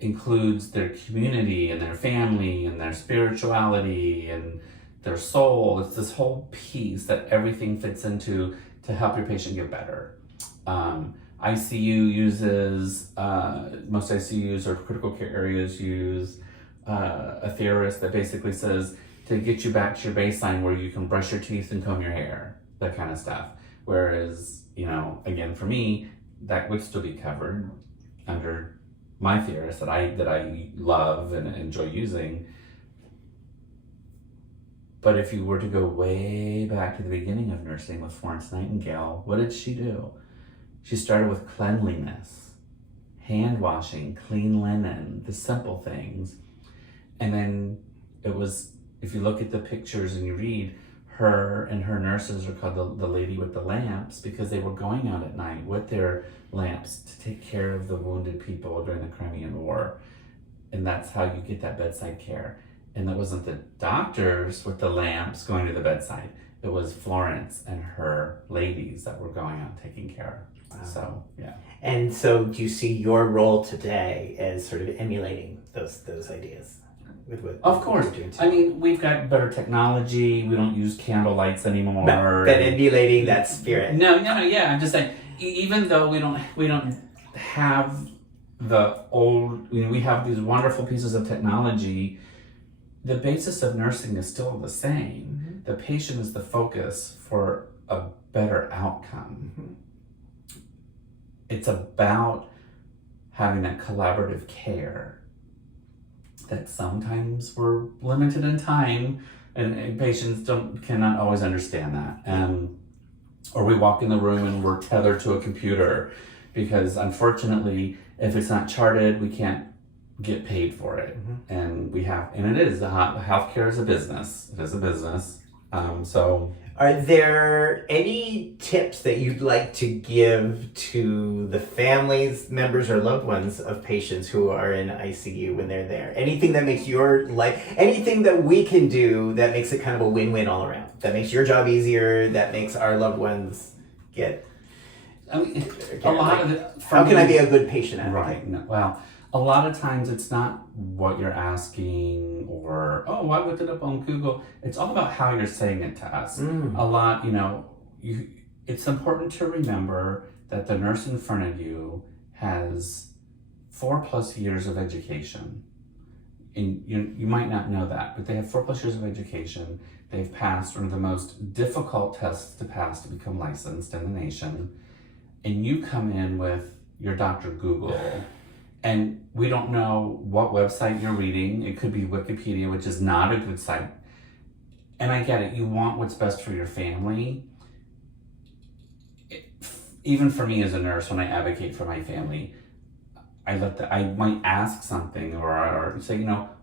includes their community and their family and their spirituality and their soul. It's this whole piece that everything fits into to help your patient get better. ICU uses, most ICUs or critical care areas use a theorist that basically says to get you back to your baseline where you can brush your teeth and comb your hair, that kind of stuff. Whereas, again, for me, that would still be covered under my theorists that I love and enjoy using. But if you were to go way back to the beginning of nursing with Florence Nightingale, what did she do? She started with cleanliness, hand washing, clean linen, the simple things. And then it was, if you look at the pictures and you read, her and her nurses are called the lady with the lamps because they were going out at night with their lamps to take care of the wounded people during the Crimean War. And that's how you get that bedside care. And it wasn't the doctors with the lamps going to the bedside. It was Florence and her ladies that were going out taking care. Wow. So, yeah. And so do you see your role today as sort of emulating those ideas? Of course. I mean, we've got better technology. We don't use candle lights anymore. But emulating that spirit. No, yeah. I'm just saying, even though we don't have the old, we have these wonderful pieces of technology, the basis of nursing is still the same. Mm-hmm. The patient is the focus for a better outcome. Mm-hmm. It's about having that collaborative care that sometimes we're limited in time and patients cannot always understand that. Or we walk in the room and we're tethered to a computer because unfortunately, if it's not charted, we can't get paid for it. Mm-hmm. And it is, healthcare is a business. It is a business. Are there any tips that you'd like to give to the families, members, or loved ones of patients who are in ICU when they're there? Anything that makes your life, anything that we can do that makes it kind of a win-win all around, that makes your job easier, that makes our loved ones get... I mean, a lot of it... How can I be a good patient advocate? Right. No, well, a lot of times it's not what you're asking or, oh, I looked it up on Google. It's all about how you're saying it to us. A lot, it's important to remember that the nurse in front of you has 4+ years of education. And you might not know that, but they have 4+ years of education. They've passed one of the most difficult tests to pass to become licensed in the nation. And you come in with your Dr. Google. And we don't know what website you're reading. It could be Wikipedia, which is not a good site. And I get it. You want what's best for your family. Even for me as a nurse, when I advocate for my family, I might ask something or say,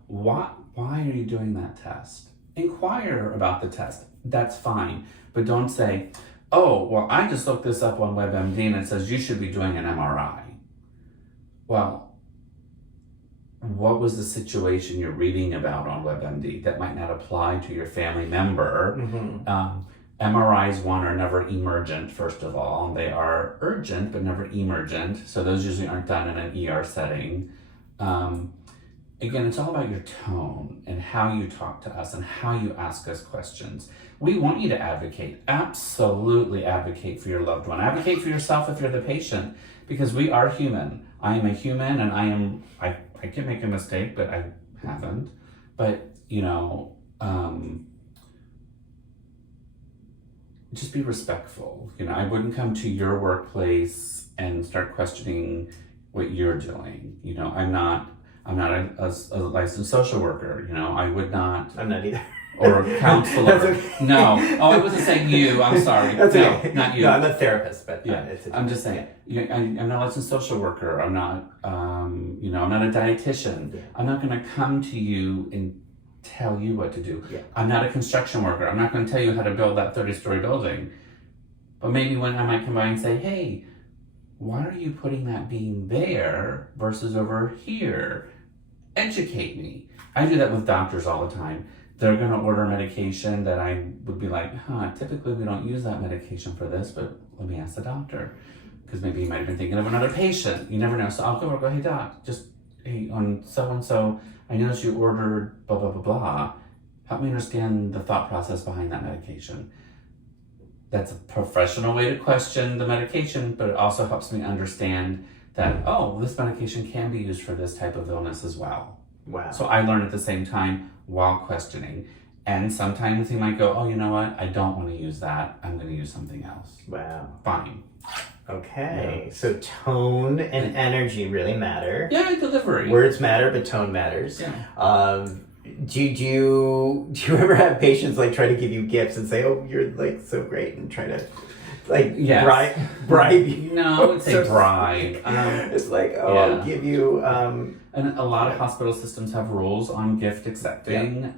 why are you doing that test? Inquire about the test. That's fine. But don't say, oh, well, I just looked this up on WebMD and it says you should be doing an MRI. Well, what was the situation you're reading about on WebMD that might not apply to your family member? Mm-hmm. MRIs, are never emergent, first of all. They are urgent, but never emergent. So those usually aren't done in an ER setting. Again, it's all about your tone and how you talk to us and how you ask us questions. We want you to advocate. Absolutely advocate for your loved one. Advocate for yourself if you're the patient, because we are human. I am a human and I can make a mistake, but I haven't. But, just be respectful. I wouldn't come to your workplace and start questioning what you're doing. I'm not a licensed social worker. I would not. I'm not either. Or a counselor. Okay. No. Oh, I wasn't saying you. I'm sorry. That's no, okay. Not you. No, I'm a therapist, but yeah. I'm just saying. Yeah. I'm not a licensed social worker. I'm not. I'm not a dietitian. Yeah. I'm not going to come to you and tell you what to do. Yeah. I'm not a construction worker. I'm not going to tell you how to build that 30-story building. But maybe when I might come by and say, hey, why are you putting that beam there versus over here? Educate me. I do that with doctors all the time. They're going to order medication that I would be like, typically we don't use that medication for this, but let me ask the doctor. Because maybe you might have been thinking of another patient. You never know. So I'll go, hey doc, hey, on so-and-so, I noticed you ordered blah, blah, blah, blah. Help me understand the thought process behind that medication. That's a professional way to question the medication, but it also helps me understand that, this medication can be used for this type of illness as well. Wow. So I learn at the same time while questioning. And sometimes he might go, you know what? I don't want to use that. I'm going to use something else. Wow. Fine. Okay. So tone and energy really matter. Yeah, delivery. Words matter, but tone matters. Yeah. Do you ever have patients like try to give you gifts and say, "Oh, you're like so great," and try to like Yes. bribe you? No, I would say bribe. It's like, oh, I'll give you. And a lot of hospital systems have rules on gift accepting.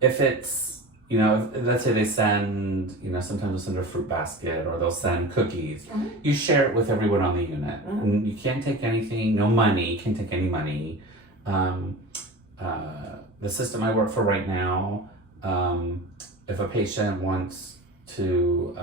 If it's, let's say they send, sometimes they'll send a fruit basket or they'll send cookies. Mm-hmm. You share it with everyone on the unit. Mm-hmm. And you can't take anything, no money, you can't take any money. The system I work for right now, if a patient wants to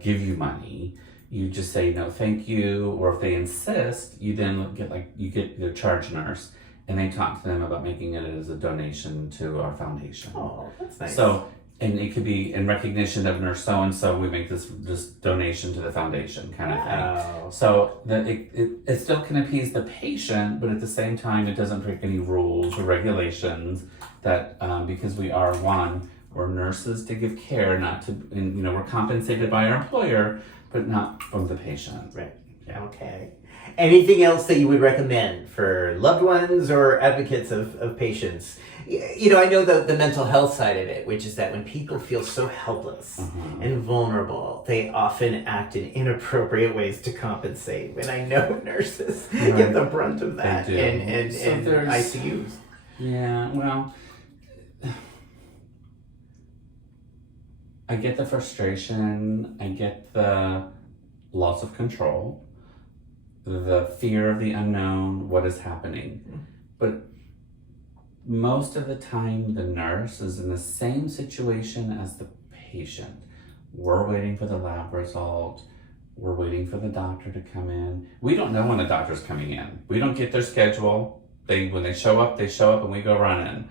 give you money, you just say no thank you, or if they insist, you then get your charge nurse and they talk to them about making it as a donation to our foundation. Oh, that's nice. So, and it could be in recognition of nurse so-and-so, we make this donation to the foundation kind of thing. So that it still can appease the patient, but at the same time, it doesn't break any rules or regulations that, because we're nurses to give care, not to, we're compensated by our employer, but not from the patient. Right. Yeah. Okay. Anything else that you would recommend for loved ones or advocates of patients? I know the mental health side of it, which is that when people feel so helpless and vulnerable, they often act in inappropriate ways to compensate. And I know nurses get the brunt of that in ICUs. Yeah, well, I get the frustration, I get the loss of control, the fear of the unknown, what is happening. But most of the time, the nurse is in the same situation as the patient. We're waiting for the lab result. We're waiting for the doctor to come in. We don't know when the doctor's coming in. We don't get their schedule. When they show up, and we go running.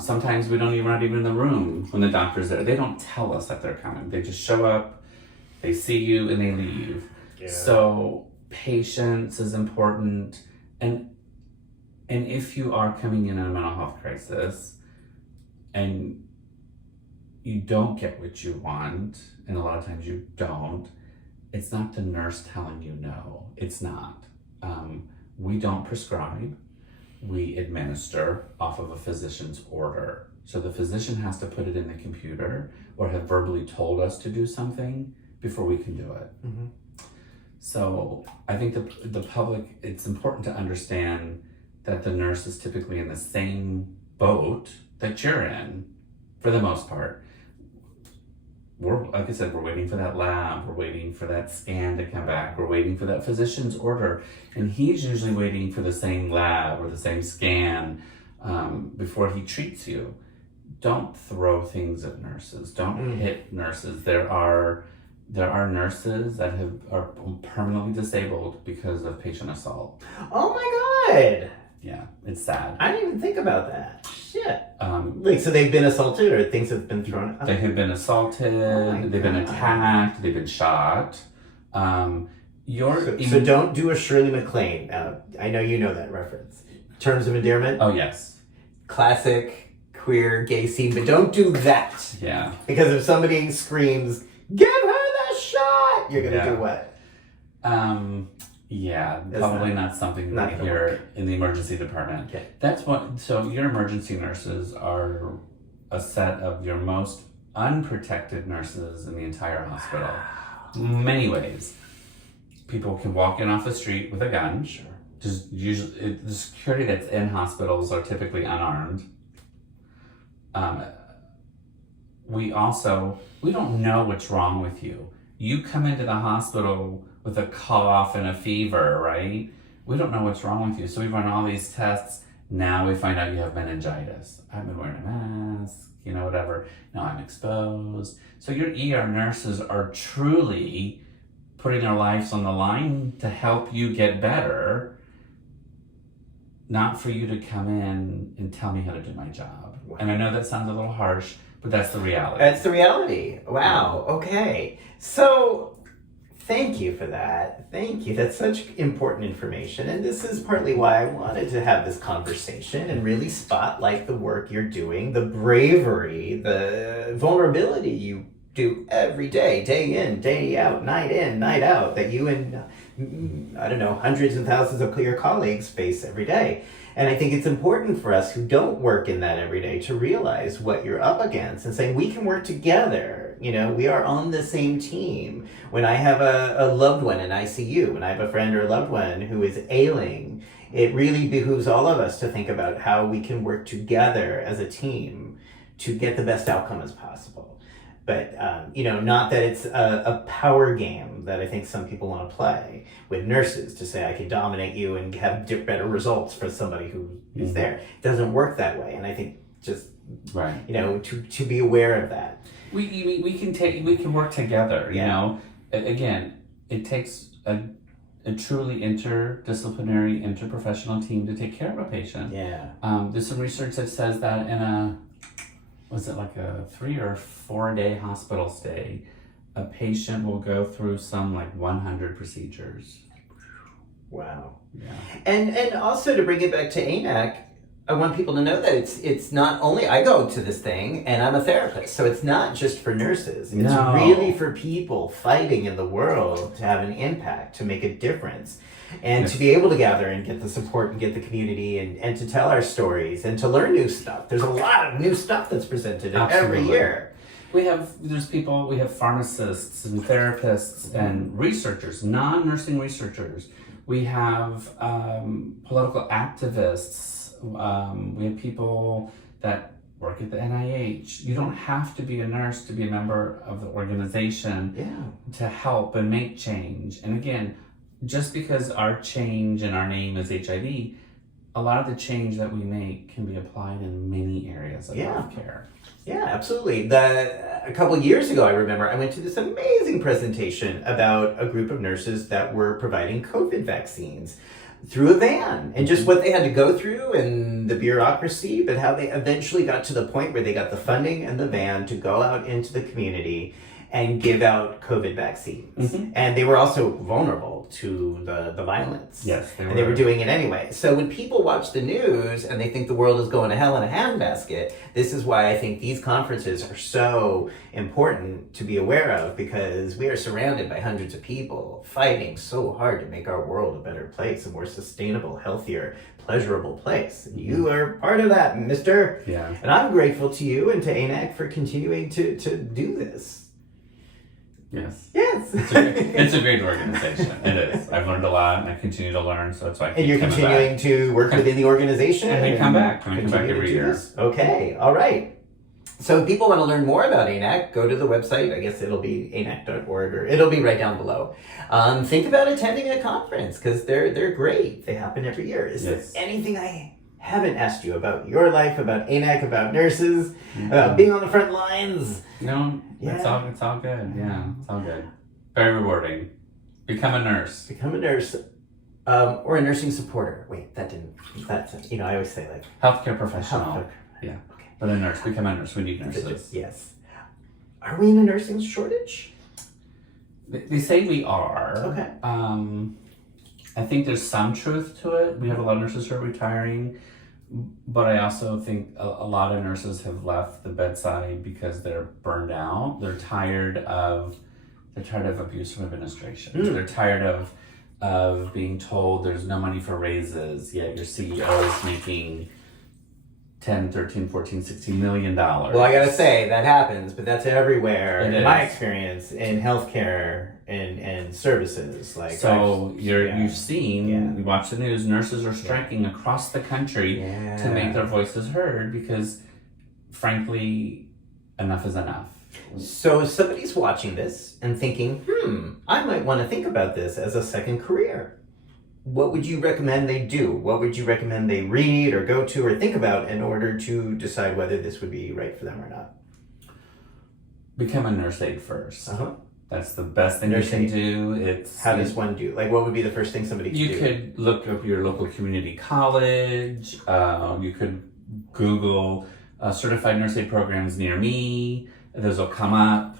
Sometimes we don't even not even in the room when the doctor's there. They don't tell us that they're coming. They just show up, they see you, and they leave. Yeah. So patience is important, and if you are coming in a mental health crisis and you don't get what you want, and a lot of times you don't, it's not the nurse telling you no. It's not. We don't prescribe. We administer off of a physician's order. So the physician has to put it in the computer or have verbally told us to do something before we can do it. Mm-hmm. So I think the public, it's important to understand that the nurse is typically in the same boat that you're in, for the most part. Like I said, we're waiting for that lab, we're waiting for that scan to come back, we're waiting for that physician's order, and he's usually waiting for the same lab or the same scan before he treats you. Don't throw things at nurses. Don't hit nurses. There are nurses that are permanently disabled because of patient assault. Oh my God! Yeah, it's sad. I didn't even think about that. Shit. So they've been assaulted or things have been thrown up? They have been assaulted, they've been attacked, they've been shot. So don't do a Shirley MacLaine. I know you know that reference. Terms of endearment? Oh, yes. Classic queer gay scene, but don't do that. Yeah. Because if somebody screams, "Give her the shot!" you're going to do what? Yeah, probably not something we hear in the emergency department. Okay. So your emergency nurses are a set of your most unprotected nurses in the entire hospital. Many ways. People can walk in off the street with a gun. Sure. Just usually, the security that's in hospitals are typically unarmed. We don't know what's wrong with you. You come into the hospital with a cough and a fever, right? We don't know what's wrong with you. So we run all these tests. Now we find out you have meningitis. I've been wearing a mask, whatever. Now I'm exposed. So your ER nurses are truly putting their lives on the line to help you get better, not for you to come in and tell me how to do my job. Wow. And I know that sounds a little harsh, but that's the reality. That's the reality. Wow. Okay. So thank you for that. Thank you. That's such important information. And this is partly why I wanted to have this conversation and really spotlight the work you're doing, the bravery, the vulnerability you do every day, day in, day out, night out, that you and, I don't know, hundreds and thousands of your colleagues face every day. And I think it's important for us who don't work in that every day to realize what you're up against and saying we can work together. You know, we are on the same team. When I have a loved one in ICU, when I have a friend or a loved one who is ailing, it really behooves all of us to think about how we can work together as a team to get the best outcome as possible. But, not that it's a power game that I think some people want to play with nurses to say, I can dominate you and have better results for somebody who is there. It doesn't work that way. And I think just, right. To be aware of that. We can work together, Yeah. you know. Again, it takes a truly interdisciplinary, interprofessional team to take care of a patient. Yeah. There's some research that says that in a 3 or 4 day hospital stay, a patient will go through some 100 procedures. Wow. Yeah. And also to bring it back to ANAC, I want people to know that it's not only, I go to this thing and I'm a therapist, so it's not just for nurses. It's No. really for people fighting in the world to have an impact, to make a difference. And Yes. to be able to gather and get the support and get the community and to tell our stories and to learn new stuff. There's a lot of new stuff that's presented every Absolutely. year. We have pharmacists and therapists and researchers, non-nursing researchers. We have political activists. We have people that work at the NIH. You don't have to be a nurse to be a member of the organization to help and make change. And again, just because our change and our name is HIV, a lot of the change that we make can be applied in many areas of healthcare. Yeah, absolutely. A couple of years ago, I remember I went to this amazing presentation about a group of nurses that were providing COVID vaccines through a van, and just what they had to go through and the bureaucracy, but how they eventually got to the point where they got the funding and the van to go out into the community and give out COVID vaccines. Mm-hmm. And they were also vulnerable to the violence. Yes, they were doing it anyway. So when people watch the news and they think the world is going to hell in a handbasket, this is why I think these conferences are so important to be aware of, because we are surrounded by hundreds of people fighting so hard to make our world a better place, a more sustainable, healthier, pleasurable place. And you are part of that, mister. Yeah. And I'm grateful to you and to ANAC for continuing to do this. Yes. Yes. It's a great organization. It is. I've learned a lot and I continue to learn, so that's why I keep And you're coming continuing back. to work within the organization? And I come back. I come continue back to every do year. this? Okay, all right. So if people want to learn more about ANAC, go to the website. I guess it'll be anac.org, or it'll be right down below. Think about attending a conference, because they're great. They happen every year. Is Yes. there anything I haven't asked you about your life, about ANAC, about nurses, about being on the front lines? No, it's all good. Yeah, it's all good. Very rewarding. Become a nurse. Become a nurse, or a nursing supporter. Wait, that's, I always say Healthcare professional. healthcare. Yeah. Okay. But a nurse. Become a nurse. We need nurses. Yes. Are we in a nursing shortage? They say we are. Okay. I think there's some truth to it. We have a lot of nurses who are retiring, but I also think a lot of nurses have left the bedside because they're burned out. They're tired of abuse from administration. They're tired of being told there's no money for raises, yet your CEO is making 10, 13, 14, 16 million dollars. Well, I gotta say, that happens, but that's everywhere It in is. my experience in healthcare and services. You've seen, Yeah. we watch the news, nurses are striking across the country to make their voices heard because, frankly, enough is enough. So if somebody's watching this and thinking, I might want to think about this as a second career, what would you recommend they do? What would you recommend they read or go to or think about in order to decide whether this would be right for them or not? Become a nurse aide first. Uh-huh. That's the best thing Nurse you can aide. do. How does one do? What would be the first thing somebody could do? You could look up your local community college. You could Google certified nurse aide programs near me. Those will come up.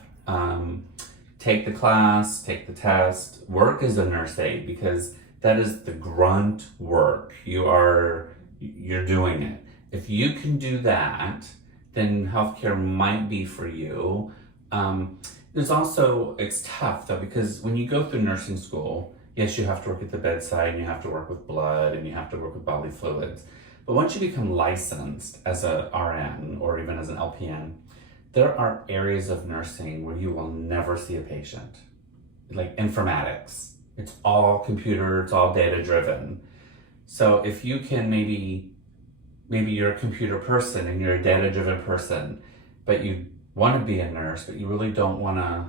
Take the class, take the test, work as a nurse aide, because that is the grunt work. You're doing it. If you can do that, then healthcare might be for you. There's also, it's tough though, because when you go through nursing school, yes, you have to work at the bedside and you have to work with blood and you have to work with bodily fluids. But once you become licensed as a RN or even as an LPN, there are areas of nursing where you will never see a patient, like informatics. It's all computer, it's all data driven. So if you can maybe you're a computer person and you're a data driven person, but you want to be a nurse, but you really don't want to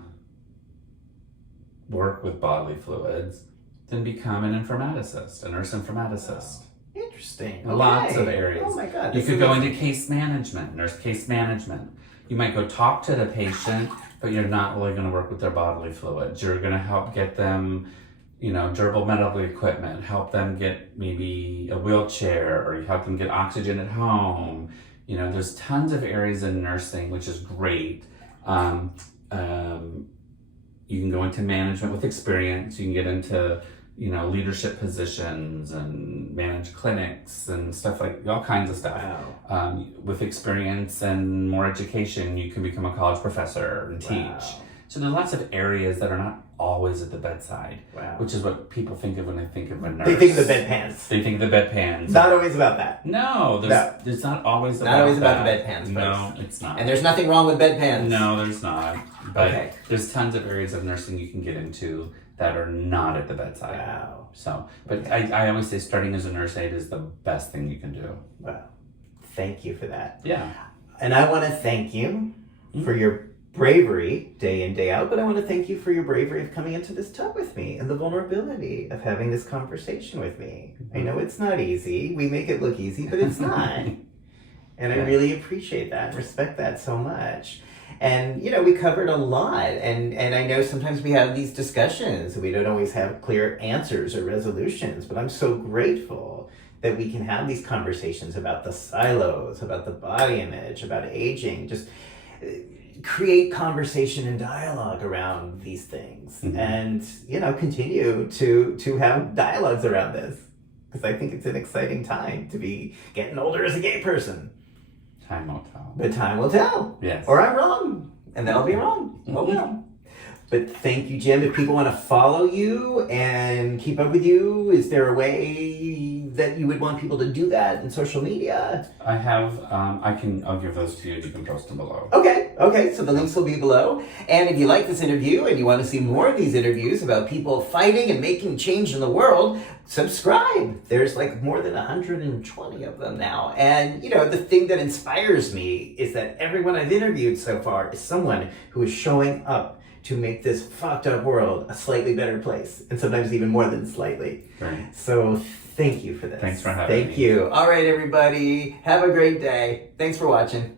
work with bodily fluids, then become an informaticist, a nurse informaticist. Interesting. Lots of areas. Oh my God. You could go into case management, nurse case management. You might go talk to the patient, but you're not really going to work with their bodily fluids. You're going to help get them, durable medical equipment, help them get maybe a wheelchair, or you help them get oxygen at home. There's tons of areas in nursing, which is great. You can go into management with experience. You can get into, leadership positions and manage clinics and stuff, like all kinds of stuff. Wow. With experience and more education, you can become a college professor and teach. Wow. So there's lots of areas that are not always at the bedside, Wow. which is what people think of when they think of a nurse. They think of the bedpans. They think of the bedpans. Not always about that. No, there's not always about Not always that. about the bedpans, No, folks. it's not. And there's nothing wrong with bedpans. No, there's not. But Okay. there's tons of areas of nursing you can get into that are not at the bedside. Wow. So, but I always say starting as a nurse aide is the best thing you can do. Wow. Thank you for that. Yeah. And I want to thank you for your bravery day in, day out, but I want to thank you for your bravery of coming into this talk with me and the vulnerability of having this conversation with me. I know it's not easy. We make it look easy, but it's not. And I really appreciate that and respect that so much. And, we covered a lot. And I know sometimes we have these discussions. We don't always have clear answers or resolutions, but I'm so grateful that we can have these conversations about the silos, about the body image, about aging, just create conversation and dialogue around these things. Mm-hmm. And, continue to have dialogues around this. Because I think it's an exciting time to be getting older as a gay person. Time will tell. But time will tell. Yes. Or I'm wrong. And that'll be wrong. Oh well. But thank you, Jim. If people want to follow you and keep up with you, is there a way that you would want people to do that in social media? I have, I'll give those to you and you can post them below. Okay, so the links will be below. And if you like this interview and you want to see more of these interviews about people fighting and making change in the world, subscribe. There's like more than 120 of them now. And, the thing that inspires me is that everyone I've interviewed so far is someone who is showing up to make this fucked up world a slightly better place. And sometimes even more than slightly. Right. So thank you for this. Thanks for having me. Thank you. All right, everybody. Have a great day. Thanks for watching.